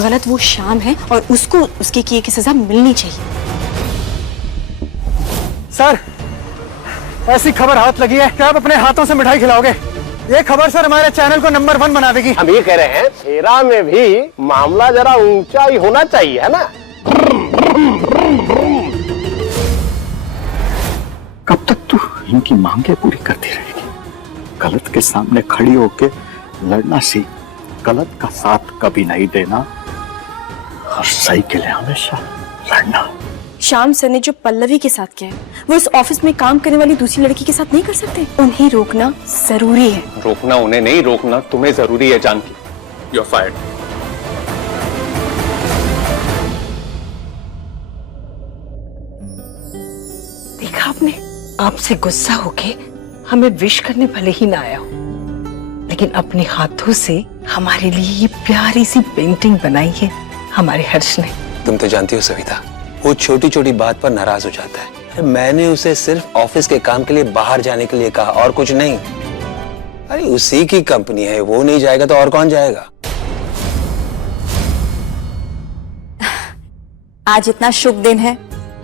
गलत वो शाम है और उसको उसके किए की सजा मिलनी चाहिए। सर, ऐसी खबर हाथ लगी है कि आप अपने हाथों से मिठाई खिलाओगे। ये खबर सर हमारे चैनल को नंबर 1 बना देगी। हम ये कह रहे हैं हेरा में भी मामला जरा ऊंचा ही होना चाहिए, है ना? कब तक तू इनकी मांगे पूरी करती रहेगी? गलत के सामने खड़ी होके लड़ना सीख। गलत का साथ कभी नहीं देना और सही के लिए हमेशा लड़ना। श्याम सर ने जो पल्लवी के साथ किया है वो इस ऑफिस में काम करने वाली दूसरी लड़की के साथ नहीं कर सकते। उन्हें रोकना जरूरी है। रोकना उन्हें नहीं, रोकना तुम्हें जरूरी है जानकी। You are fired. देखा आपने, आपसे गुस्सा होके हमें विश करने भले ही ना आया हो, लेकिन अपने हाथों से हमारे लिए ये प्यारी सी पेंटिंग बनाई है हमारे हर्ष ने। तुम तो जानती हो सविता, वो छोटी छोटी बात पर नाराज हो जाता है। मैंने उसे सिर्फ ऑफिस के काम के लिए बाहर जाने के लिए कहा और कुछ नहीं। अरे उसी की कंपनी है, वो नहीं जाएगा तो और कौन जाएगा? आज इतना शुभ दिन है,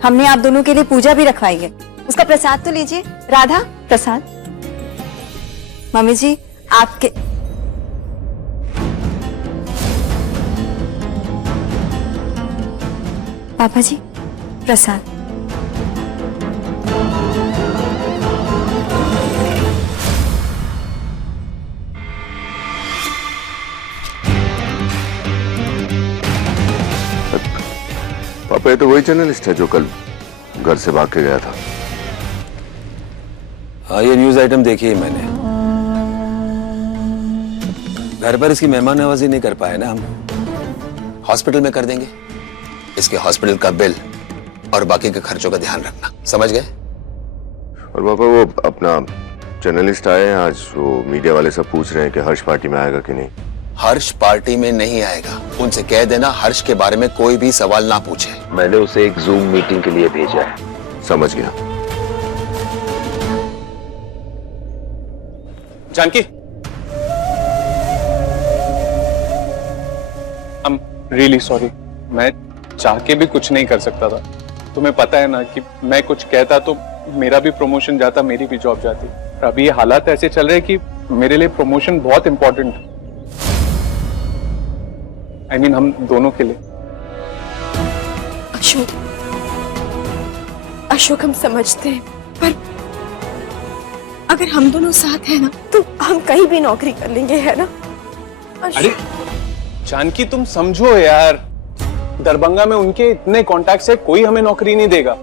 हमने आप दोनों के लिए पूजा भी रखवाई है। उसका प्रसाद तो लीजिए। राधा, प्रसाद। मम्मी जी आपके। पापा जी प्रसाद। पापा ये तो वही जर्नलिस्ट है जो कल घर से भाग के गया था। हाँ, ये न्यूज आइटम देखी है मैंने। घर पर इसकी मेहमान नवाजी नहीं कर पाए ना हम। हॉस्पिटल में कर देंगे। इसके हॉस्पिटल का बिल और बाकी के खर्चों का ध्यान रखना, समझ गए? और पापा वो अपना जर्नलिस्ट आए हैं आज, वो मीडिया वाले सब पूछ रहे हैं कि हर्ष पार्टी में आएगा कि नहीं। हर्ष पार्टी में नहीं आएगा। उनसे कह देना हर्ष के बारे में कोई भी सवाल ना पूछे। मैंने उसे एक जूम मीटिंग के लिए भेजा है। समझ गया। Janaki, I'm really sorry। मैं चाह के भी कुछ नहीं कर सकता था। तुम्हें पता है ना कि मैं कुछ कहता तो मेरा भी प्रमोशन जाता, मेरी भी जॉब जाती। अभी ये हालात ऐसे चल रहे कि मेरे लिए प्रमोशन बहुत इंपॉर्टेंट है। I mean, हम दोनों के लिए। अशोक हम समझते हैं, पर अगर हम दोनों साथ हैं ना तो हम कहीं भी नौकरी कर लेंगे, है ना? अरे जानकी तुम समझो यार, दरभंगा में उनके इतने कॉन्टैक्ट्स है, कोई हमें नौकरी नहीं देगा।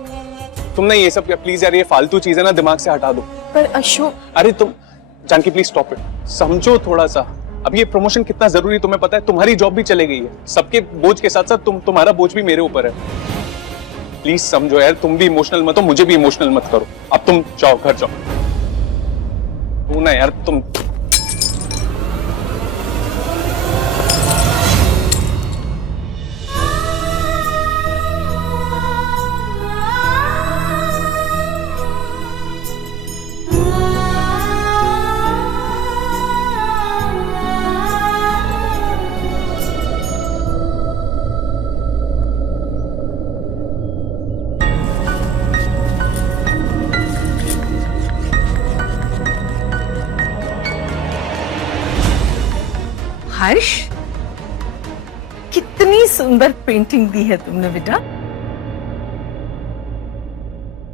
तुमने ये सब प्लीज यार, ये फालतू चीजें ना दिमाग से हटा दो। पर अशोक। अरे तुम जानकी प्लीज स्टॉप इट। समझो थोड़ा सा, अब ये प्रमोशन कितना जरूरी तुम्हें पता है। तुम्हारी जॉब भी चले गई है, सबके बोझ के साथ साथ तुम्हारा बोझ भी मेरे ऊपर है। प्लीज समझो यार, तुम भी इमोशनल मत हो, मुझे भी इमोशनल मत करो। अब तुम जाओ, घर जाओ। तू ना यार, तुम हर्ष, कितनी सुंदर पेंटिंग दी है तुमने बेटा।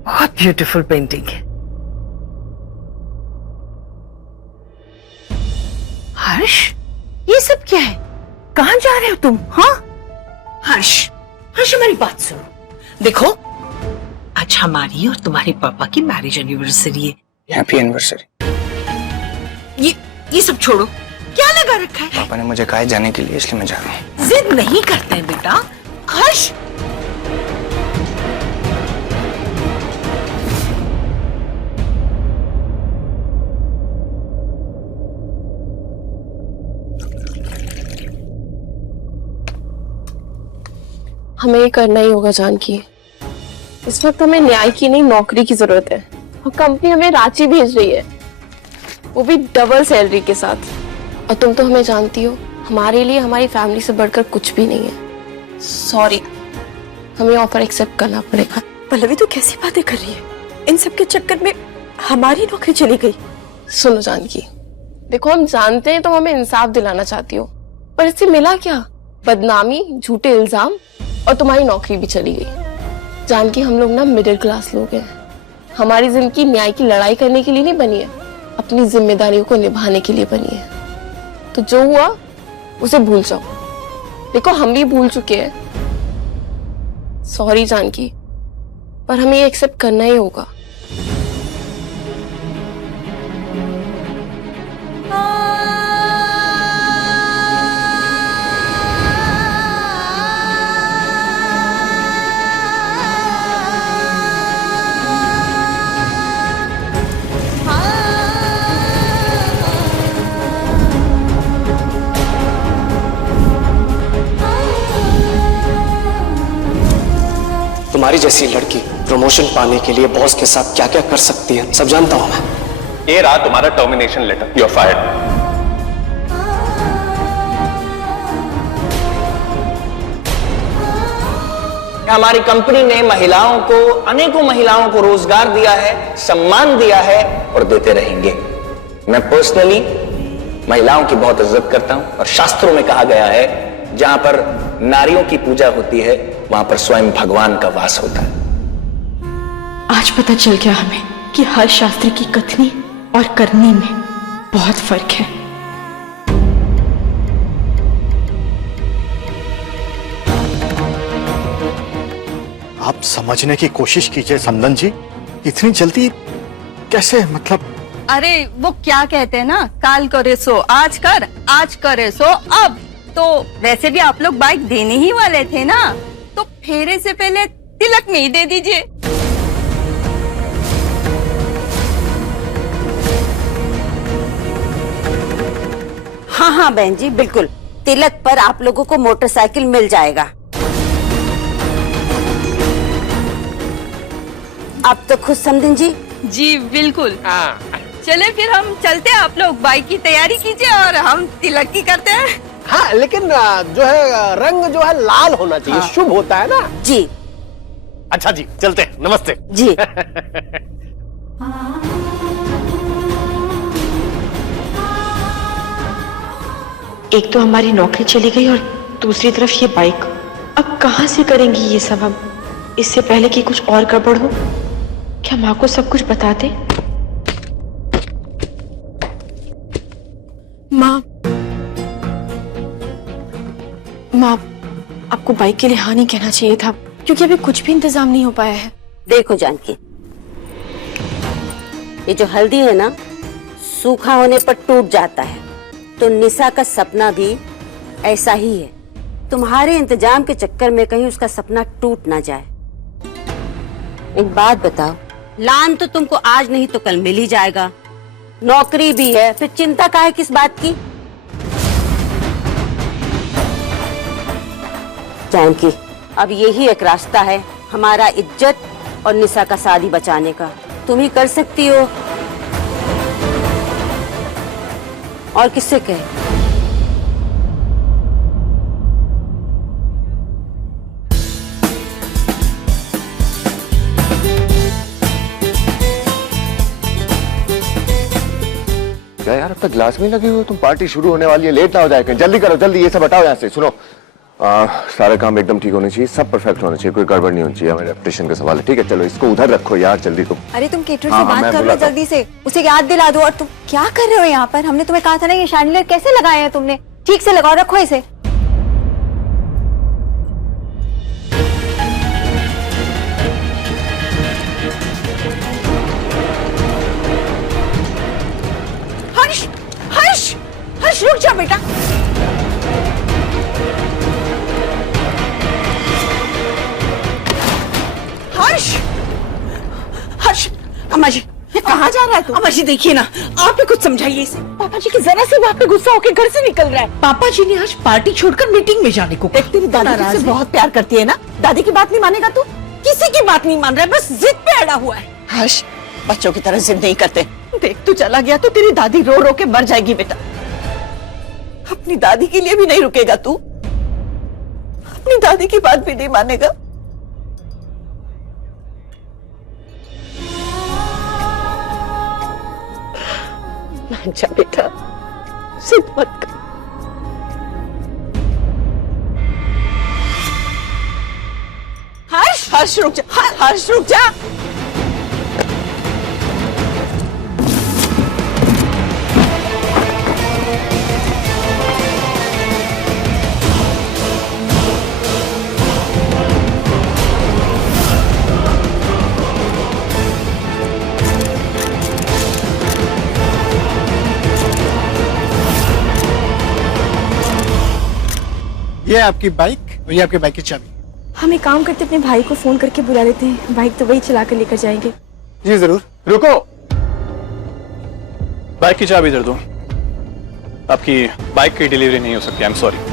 बहुत ब्यूटीफुल पेंटिंग है। हर्ष, ये सब क्या है? कहाँ जा रहे हो तुम? हाँ हर्ष, हर्ष हमारी बात सुनो। देखो, आज हमारी और तुम्हारे पापा की मैरिज एनिवर्सरी है। Happy anniversary. ये सब छोड़ो, क्या लगा रखा है? पापा ने मुझे कहा है जाने के लिए, इसलिए मैं जा रहा हूँ। जिद नहीं करते हैं बेटा। हर्ष, हमें ये करना ही होगा जानकी। इस वक्त हमें न्याय की नहीं, नौकरी की जरूरत है। और कंपनी हमें रांची भेज रही है, वो भी डबल सैलरी के साथ। और तुम तो हमें जानती हो, हमारे लिए हमारी फैमिली से बढ़कर कुछ भी नहीं है। सॉरी, हमें ऑफर एक्सेप्ट करना पड़ेगा। पल्लवी तू कैसी बातें कर रही है? इन सब के चक्कर में हमारी नौकरी चली गई। सुनो जानकी, देखो हम जानते हैं तुम हमें इंसाफ दिलाना चाहती हो, पर इससे मिला क्या? बदनामी, झूठे इल्जाम और तुम्हारी नौकरी भी चली गई। जानकी, हम लोग ना मिडिल क्लास लोग हैं। हमारी जिंदगी न्याय की लड़ाई करने के लिए नहीं बनी है, अपनी जिम्मेदारियों को निभाने के लिए बनी है। तो जो हुआ उसे भूल जाओ। देखो हम भी भूल चुके हैं। सॉरी जानकी, पर हमें ये एक्सेप्ट करना ही होगा। तुम्हारी जैसी लड़की प्रमोशन पाने के लिए बॉस के साथ क्या क्या कर सकती है सब जानता हूं मैं। ये रहा तुम्हारा termination letter, you are fired. हमारी कंपनी ने महिलाओं को, अनेकों महिलाओं को रोजगार दिया है, सम्मान दिया है और देते रहेंगे। मैं पर्सनली महिलाओं की बहुत इज्जत करता हूं और शास्त्रों में कहा गया है जहां पर नारियों की पूजा होती है वहां पर स्वयं भगवान का वास होता है। आज पता चल गया हमें कि हर शास्त्र की कथनी और करनी में बहुत फर्क है। आप समझने की कोशिश कीजिए समदन जी, इतनी जल्दी कैसे? मतलब अरे वो क्या कहते हैं ना, काल करे सो आज कर, आज करे सो अब। तो वैसे भी आप लोग बाइक देने ही वाले थे ना, तो फेरे से पहले तिलक में ही दे दीजिए। हाँ हाँ बहन जी, बिल्कुल तिलक पर आप लोगों को मोटरसाइकिल मिल जाएगा। अब तो खुश समदिन जी? जी बिल्कुल। चले फिर हम चलते हैं, आप लोग बाइक की तैयारी कीजिए और हम तिलक की करते हैं। हाँ, लेकिन जो है रंग जो है लाल होना चाहिए, शुभ होता है ना जी। अच्छा जी, चलते हैं, नमस्ते जी। एक तो हमारी नौकरी चली गई और दूसरी तरफ ये बाइक। अब कहाँ से करेंगी ये सब? हम इससे पहले कि कुछ और गड़बड़ हो, क्या माँ को सब कुछ बता दे? माँ, आपको बाइक के लिए हाँ नहीं कहना चाहिए था, क्योंकि अभी कुछ भी इंतजाम नहीं हो पाया है। देखो जानकी, ये जो हल्दी है ना, सूखा होने पर टूट जाता है, तो निशा का सपना भी ऐसा ही है। तुम्हारे इंतजाम के चक्कर में कहीं उसका सपना टूट ना जाए। एक बात बताओ, लान तो तुमको आज नहीं तो कल मिल ही जाएगा, नौकरी भी है, फिर चिंता काहे किस बात की? जानकी, अब यही एक रास्ता है हमारा इज्जत और निशा का शादी बचाने का। तुम ही कर सकती हो, और किससे कहे? क्या यार, अब तक ग्लास में लगी हुई हो तुम? पार्टी शुरू होने वाली है, लेट ना हो जाए। जल्दी करो, जल्दी ये सब हटाओ यहाँ से। सुनो, सारा काम एकदम ठीक होना चाहिए, सब परफेक्ट होना चाहिए, कोई गड़बड़ नहीं होनी चाहिए। मेरे रेपुटेशन का सवाल है, ठीक है? चलो इसको उधर रखो यार, जल्दी तुम। अरे तुम केटर से बात कर लो जल्दी से, उसे याद दिला दो। और तुम क्या कर रहे हो यहाँ पर? हमने तुम्हें कहा था ना ये शैंडलियर कैसे लगाए हैं तुमने, ठीक से लगाओ, रखो इसे। हर्ष, हर्ष, हर्ष रुक जा बेटा। हर्ष, हर्ष, अम्मा जी ये कहाँ जा रहा है तू? अम्मा जी देखिए ना, आप भी कुछ समझाइए इसे। पापा जी की जरा सी बात पे गुस्सा होकर घर से निकल रहा है। पापा जी ने आज पार्टी छोड़कर मीटिंग में जाने को कहा। तेरी दादी तुझसे बहुत प्यार करती है ना, दादी की बात नहीं मानेगा तू? किसी की बात नहीं मान रहा है, बस जिद पे अड़ा हुआ है। हर्ष, बच्चों की तरह जिद नहीं करते। देख तू चला गया तो तेरी दादी रो रो के मर जाएगी बेटा। अपनी दादी के लिए भी नहीं रुकेगा तू? अपनी दादी की बात भी नहीं मानेगा? मान जा बेटा, जिद मत कर। हर्ष रुक जा, हर्ष रुक जा। ये आपकी बाइक और ये आपकी बाइक की चाबी। हम एक काम करते अपने भाई को फोन करके बुला लेते हैं, बाइक तो वही चला कर लेकर जाएंगे। जी जरूर। रुको, बाइक की चाबी दे दो। आपकी बाइक की डिलीवरी नहीं हो सकती, I am sorry.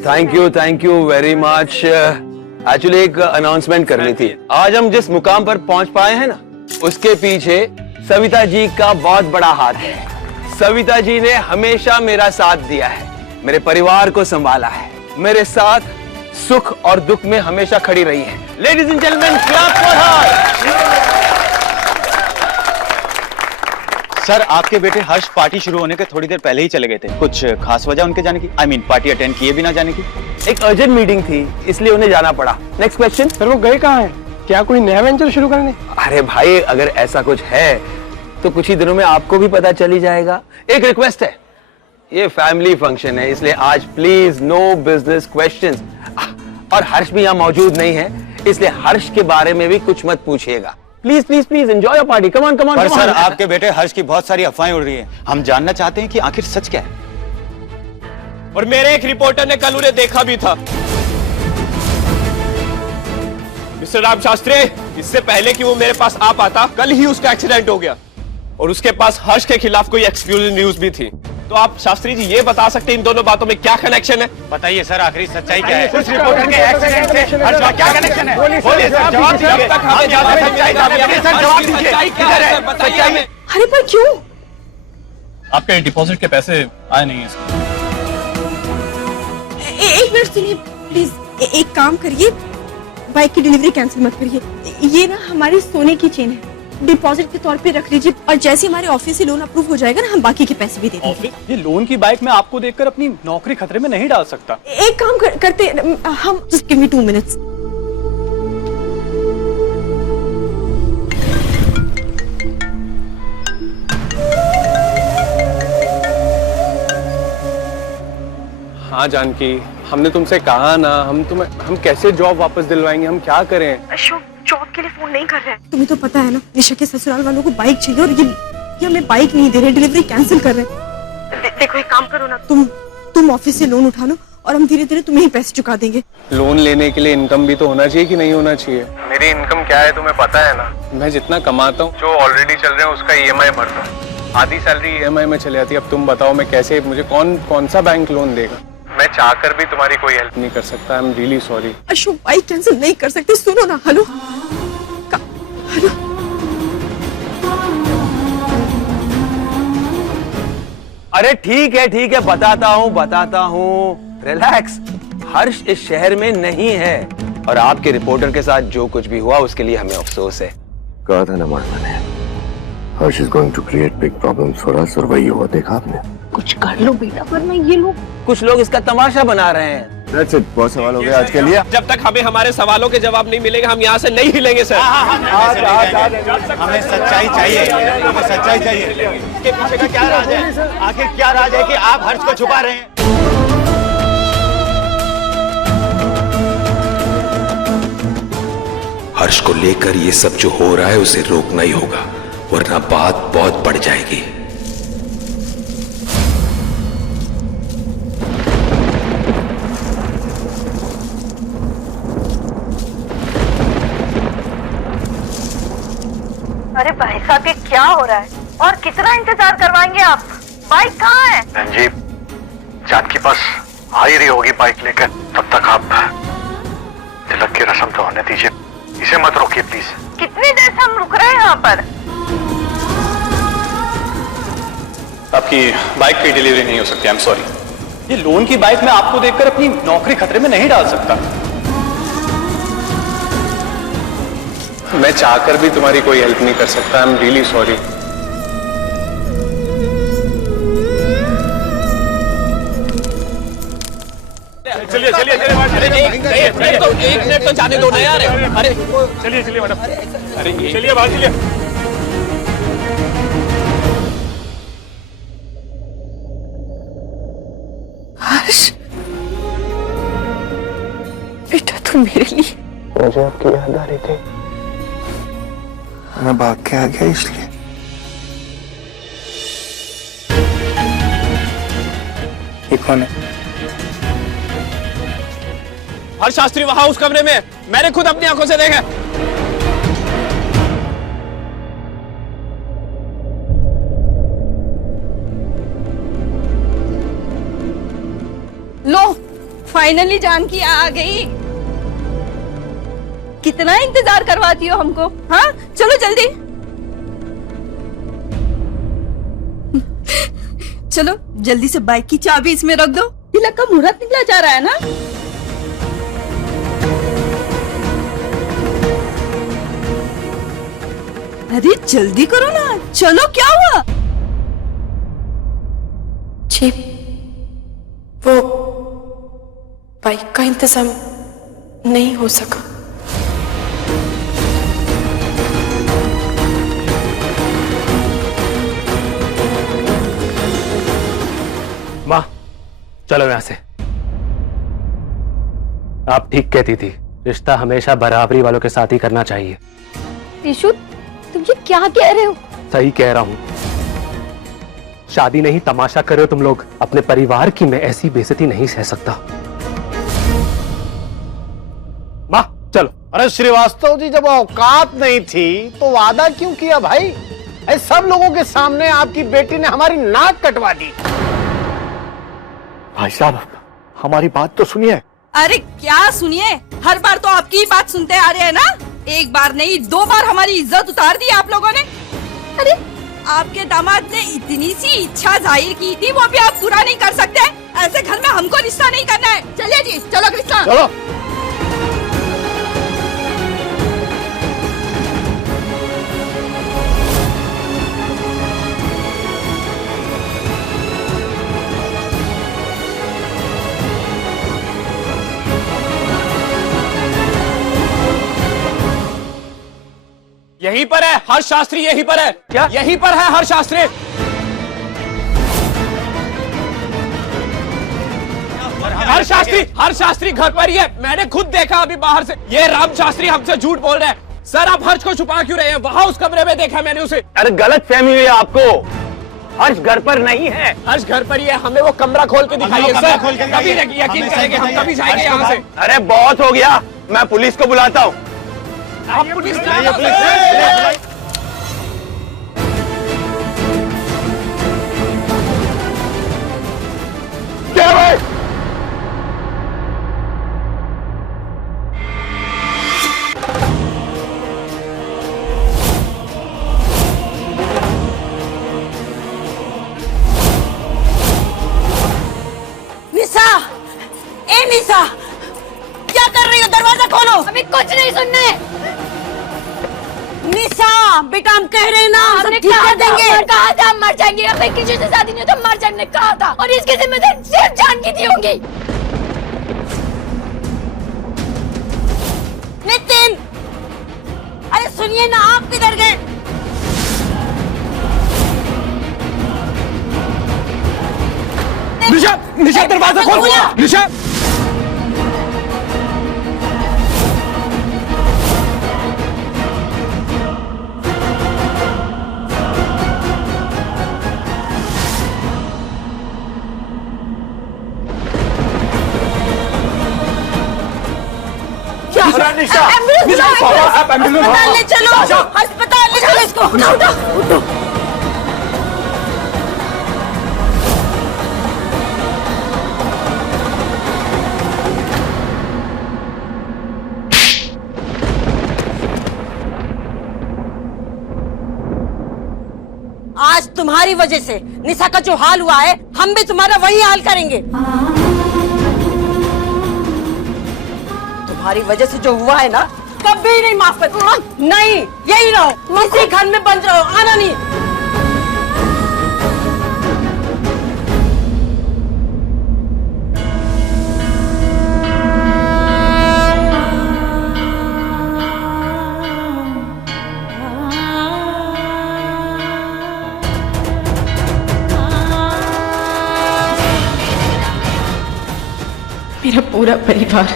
Thank you very much. Actually एक अनाउंसमेंट करनी थी। आज हम जिस मुकाम पर पहुंच पाए हैं ना, उसके पीछे सविता जी का बहुत बड़ा हाथ है। सविता जी ने हमेशा मेरा साथ दिया है, मेरे परिवार को संभाला है, मेरे साथ सुख और दुख में हमेशा खड़ी रही है। Ladies and gentleman, clap for her. Sir, आपके बेटे हर्ष पार्टी शुरू होने के थोड़ी देर पहले ही चले गए थे। कुछ खास वजह उनके जाने की? I mean, पार्टी अटेंड किए बिना जाने की? एक अर्जेंट मीटिंग थी, इसलिए उन्हें जाना पड़ा। Next question. सर, वो गए कहाँ हैं? क्या कोई नया वेंचर शुरू करने? अरे भाई, अगर ऐसा कुछ है तो कुछ ही दिनों में आपको भी पता चली जाएगा। एक रिक्वेस्ट है, ये फैमिली फंक्शन है, इसलिए आज प्लीज नो बिजनेस क्वेश्चंस। और हर्ष भी यहाँ मौजूद नहीं है, इसलिए हर्ष के बारे में भी कुछ मत पूछिएगा। Please please please enjoy your party. Come on come on. पर सर, आपके बेटे हर्ष की बहुत सारी अफवाहें उड़ रही हैं। हम जानना चाहते हैं कि आखिर सच क्या है। और मेरे एक रिपोर्टर ने कल उन्हें देखा भी था। मिस्टर राम शास्त्री, इससे पहले कि वो मेरे पास आ पाता, कल ही उसका एक्सीडेंट हो गया और उसके पास हर्ष के खिलाफ कोई एक्सक्लूसिव न्यूज भी थी। तो आप शास्त्री जी ये बता सकते हैं इन दोनों बातों में क्या कनेक्शन है? बताइए सर, आखिरी सच्चाई क्या है? उस रिपोर्टर के एक्सीडेंट से हर्ष का क्या कनेक्शन है? बोलिए सर, जवाब दीजिए। बताइए। अरे पर क्यों? आपके डिपॉजिट के पैसे आए नहीं है सर। एक मिनट सुनिए प्लीज, एक काम करिए, बाइक की डिलीवरी कैंसिल मत करिए। ये ना हमारी सोने की चेन है, डिपॉजिट के तौर पे रख लीजिए, और जैसे हमारे ऑफिस से लोन अप्रूव हो जाएगा ना, हम बाकी के पैसे भी दे देंगे। ये लोन की बाइक मैं आपको देखकर अपनी नौकरी खतरे में नहीं डाल सकता। एक काम करते हम, जस्ट गिव मी 2 मिनट्स। हाँ जानकी, हमने तुमसे कहा ना, हम कैसे जॉब वापस दिलवाएंगे? हम क्या करें? अशोक जॉब के लिए फोन नहीं कर रहे हैं। तुम्हें तो पता है ना, निशा के ससुराल वालों को बाइक चाहिए और ये हमें बाइक नहीं दे रहे, डिलीवरी कैंसिल कर रहे हैं। देखो एक काम करो ना, तुम ऑफिस से लोन उठा लो और हम धीरे धीरे तुम्हें ही पैसे चुका देंगे। लोन लेने के लिए इनकम भी तो होना चाहिए कि नहीं होना चाहिए? मेरी इनकम क्या है तुम्हें पता है ना। मैं जितना कमाता हूँ, जो ऑलरेडी चल रहे हैं उसका EMI भरता हूँ। आधी सैलरी EMI में चली जाती है। अब तुम बताओ मैं कैसे, मुझे कौन सा बैंक लोन देगा? मैं चाहकर भी तुम्हारी कोई हेल्प नहीं कर सकता। I am really sorry. Ashok bike cancel नहीं कर सकते, सुनो ना। हेलो हेलो अरे ठीक है बताता हूँ रिलैक्स। हर्ष इस शहर में नहीं है और आपके रिपोर्टर के साथ जो कुछ भी हुआ उसके लिए हमें अफसोस है। कहा था ना मर्दा ने, Harsh is going to create big problems for us, और वही हुआ देखा आपने। कुछ कर लो बेटा, वरना ये लोग कुछ लोग इसका तमाशा बना रहे हैं। That's it, बहुत सवाल हो गए आज के लिए। जब तक हमें हमारे सवालों के जवाब नहीं मिलेंगे हम यहाँ से नहीं हिलेंगे सर। हमें सच्चाई चाहिए, हमें सच्चाई चाहिए। इसके पीछे का क्या राज है? आखिर क्या राज है कि आप हर्ष को छुपा रहे हैं? हर्ष को लेकर ये सब जो हो रहा है उसे रोकना ही होगा, वरना बात बहुत बढ़ जाएगी। अरे भाई साहब ये क्या हो रहा है और कितना इंतजार करवाएंगे आप? बाइक कहाँ है? बहन जी, जानकी बस आ ही रही होगी बाइक लेकर, तब तक आप तिलक की रस्म तो होने दीजिए, इसे मत रोकिए प्लीज। कितनी देर से हम रुक रहे हैं यहाँ पर? आपकी बाइक की डिलीवरी नहीं हो सकती, आई एम सॉरी। ये लोन की बाइक मैं आपको देखकर अपनी नौकरी खतरे में नहीं डाल सकता। मैं चाहकर भी तुम्हारी कोई हेल्प नहीं कर सकता, आई एम रियली सॉरी। चलिए तो एक मिनट तो जाने दो ना यार। अरे चलिए मैडम, अरे चलिए बाहर चलिए। हर्ष बेटा, तू मेरे लिए। मुझे आपकी याद आ रही थी, मैं भाग के आ गया इसलिए। ये कौन है? हर्ष शास्त्री वहां उस कमरे में, मैंने खुद अपनी आंखों से देखा। लो फाइनली जानकी आ गई। कितना इंतजार करवाती हो हमको? हाँ चलो जल्दी चलो जल्दी से बाइक की चाबी इसमें रख दो। तिलक का मुहूर्त निकला जा रहा है ना। अरे जल्दी करो ना, चलो क्या हुआ? जी वो बाइक का इंतजाम नहीं हो सका। माँ चलो यहाँ से। आप ठीक कहती थी, रिश्ता हमेशा बराबरी वालों के साथ ही करना चाहिए। ईशु तुम ये क्या कह रहे हो? सही कह रहा हूँ, शादी नहीं तमाशा कर रहे हो तुम लोग। अपने परिवार की मैं ऐसी बेइज्जती नहीं सह सकता। माँ चलो। अरे श्रीवास्तव जी, जब औकात नहीं थी तो वादा क्यों किया भाई? सब लोगों के सामने आपकी बेटी ने हमारी नाक कटवा दी। भाई साहब हमारी बात तो सुनिए। अरे क्या सुनिए, हर बार तो आपकी ही बात सुनते आ रहे हैं ना। एक बार नहीं 2 बार हमारी इज्जत उतार दी आप लोगों ने। अरे आपके दामाद ने इतनी सी इच्छा जाहिर की थी, वो भी आप पूरा नहीं कर सकते? ऐसे घर में हमको रिश्ता नहीं करना है। चलिए जी चलो कृष्णा चलो। यहीं पर है हर्ष शास्त्री, यहीं पर है। क्या? यहीं पर है हर्ष शास्त्री। हर्ष शास्त्री घर पर ही है, मैंने खुद देखा अभी बाहर से। ये राम शास्त्री हमसे झूठ बोल रहे हैं। सर आप हर्ष को छुपा क्यों रहे हैं? वहां उस कमरे में देखा मैंने उसे। अरे गलत फहमी हुई है आपको, हर्ष घर पर नहीं है। हर्ष घर पर ही है, हमें वो कमरा खोल के दिखाइए सर। कभी यकीन करेंगे हम, कभी जाएंगे यहाँ से। अरे बहुत हो गया, मैं पुलिस को बुलाता हूँ। आप पुलिस क्या भाई? निशा, क्या कर रही हो? दरवाजा खोलो। हमें कुछ नहीं सुनना है। निशा बेटा, हम कह रहे हैं ना, हम सब ठीक कर देंगे। कहा था हम मर जाएंगे, हमें किसी से शादी नहीं तो मर जाने कहा था, और इसकी जिम्मेदारी सिर्फ जानकी दी होंगी। नितिन, अरे सुनिए ना, आप किधर गए? निशा, निशा दरवाजा खोल। निशा, निशा, अस्पताल ले चलो, अस्पताल ले चलो इसको। उठो, उठो, उठो। आज तुम्हारी वजह से निशा का जो हाल हुआ है, हम भी तुम्हारा वही हाल करेंगे। तुम्हारी वजह से जो हुआ है ना, कभी नहीं माफ कर। नहीं, यही रहो, इसी घर में बंद रहो, आना नहीं। मेरा पूरा परिवार,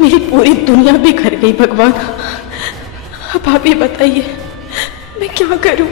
मेरी पूरी दुनिया बिखर गई भगवान। अब आप ये बताइए मैं क्या करूं?